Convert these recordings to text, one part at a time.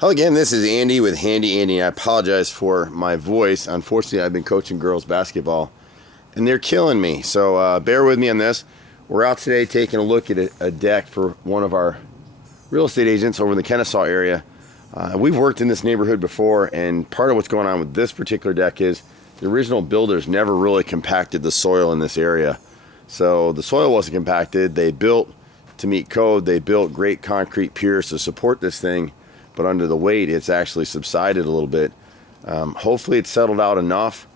Hello again, this is Andy with Handy Andy. I apologize for my voice. Unfortunately, I've been coaching girls basketball and they're killing me. So bear with me on this. We're out today taking a look at a deck for one of our real estate agents over in the Kennesaw area. We've worked in this neighborhood before, and part of what's going on with this particular deck is the original builders never really compacted the soil in this area. So the soil wasn't compacted. They built to meet code. They built great concrete piers to support this thing. But under the weight, it's actually subsided a little bit. Hopefully it's settled out enough.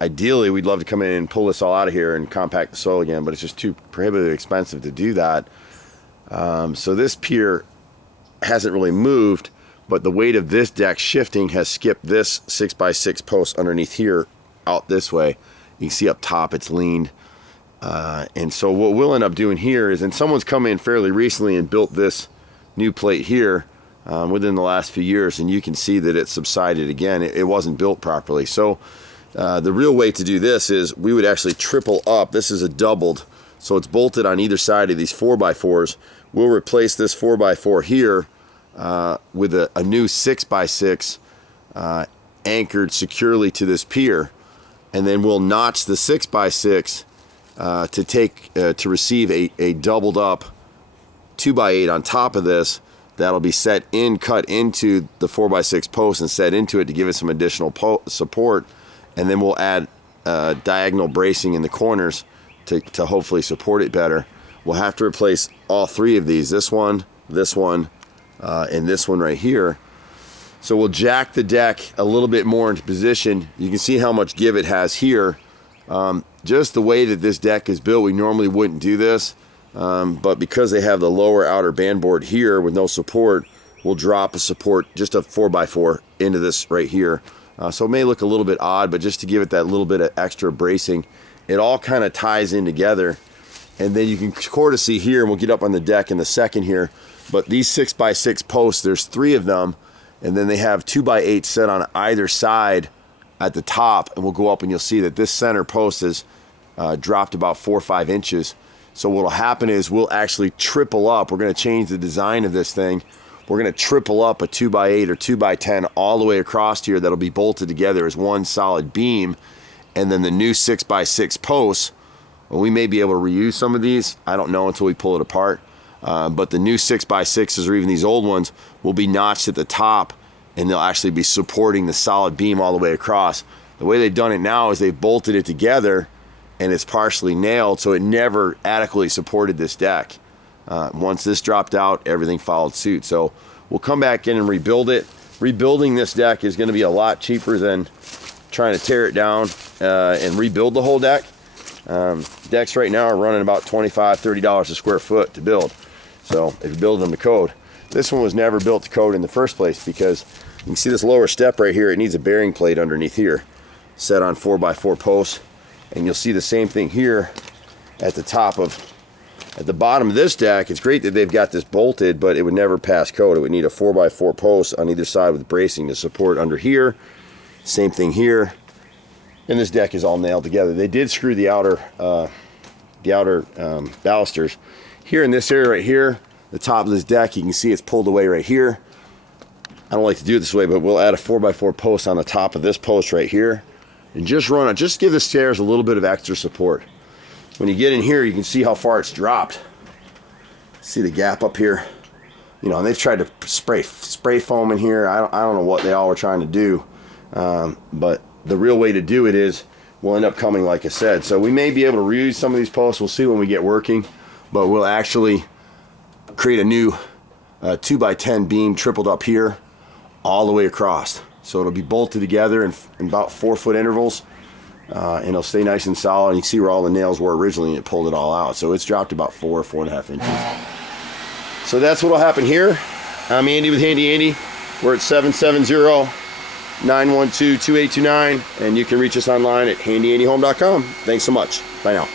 Ideally, we'd love to come in and pull this all out of here and compact the soil again, but it's just too prohibitively expensive to do that. So this pier hasn't really moved, but the weight of this deck shifting has skipped this 6x6 post underneath here out this way. You can see up top it's leaned. And so what we'll end up doing here is, and someone's come in fairly recently and built this new plate here within the last few years, and you can see that it subsided again. It wasn't built properly. So the real way to do this is we would actually triple up. This is a doubled, so it's bolted on either side of these 4x4s. We'll replace this 4x4 here with a new 6x6 anchored securely to this pier, and then we'll notch the 6x6 to receive a doubled up 2x8 on top of this. That'll be cut into the 4x6 post and set into it to give it some additional support, and then we'll add diagonal bracing in the corners to hopefully support it better. We'll have to replace all three of these, this one, and this one right here. So we'll jack the deck a little bit more into position. You can see how much give it has here. Just the way that this deck is built, we normally wouldn't do this. But because they have the lower outer band board here with no support, we'll drop a support, just a 4x4 into this right here. So it may look a little bit odd, but just to give it that little bit of extra bracing, it all kind of ties in together. And then you can sort of see here, and we'll get up on the deck in a second here, but these 6x6 posts, there's three of them, and then they have 2x8 set on either side at the top, and we'll go up and you'll see that this center post is dropped about 4 or 5 inches. So what will happen is we'll actually triple up. We're going to change the design of this thing. We're going to triple up a 2x8 or 2x10 all the way across here. That'll be bolted together as one solid beam. And then the new 6x6 posts, well, we may be able to reuse some of these. I don't know until we pull it apart. But the new 6x6s or even these old ones will be notched at the top, and they'll actually be supporting the solid beam all the way across. The way they've done it now is they've bolted it together, and it's partially nailed, so it never adequately supported this deck. Once this dropped out, everything followed suit. So we'll come back in and rebuild it. Rebuilding this deck is going to be a lot cheaper than trying to tear it down and rebuild the whole deck. Decks right now are running about $25, $30 a square foot to build. So if you build them to code. This one was never built to code in the first place because you can see this lower step right here. It needs a bearing plate underneath here, set on 4x4 posts. And you'll see the same thing here at the bottom of this deck. It's great that they've got this bolted, but it would never pass code. It would need a 4x4 post on either side with bracing to support under here. Same thing here. And this deck is all nailed together. They did screw the outer balusters. Here in this area right here, the top of this deck, you can see it's pulled away right here. I don't like to do it this way, but we'll add a 4x4 post on the top of this post right here. And just give the stairs a little bit of extra support. When you get in here, you can see how far it's dropped. See the gap up here? You know, and they've tried to spray foam in here. I don't know what they all were trying to do. But the real way to do it is we'll end up coming like I said. So we may be able to reuse some of these posts. We'll see when we get working. But we'll actually create a new 2x10 beam tripled up here all the way across. So it'll be bolted together in about 4-foot intervals, and it'll stay nice and solid. And you can see where all the nails were originally, and it pulled it all out. So it's dropped about 4.5 inches. So that's what will happen here. I'm Andy with Handy Andy. We're at 770-912-2829, and you can reach us online at handyandyhome.com. Thanks so much. Bye now.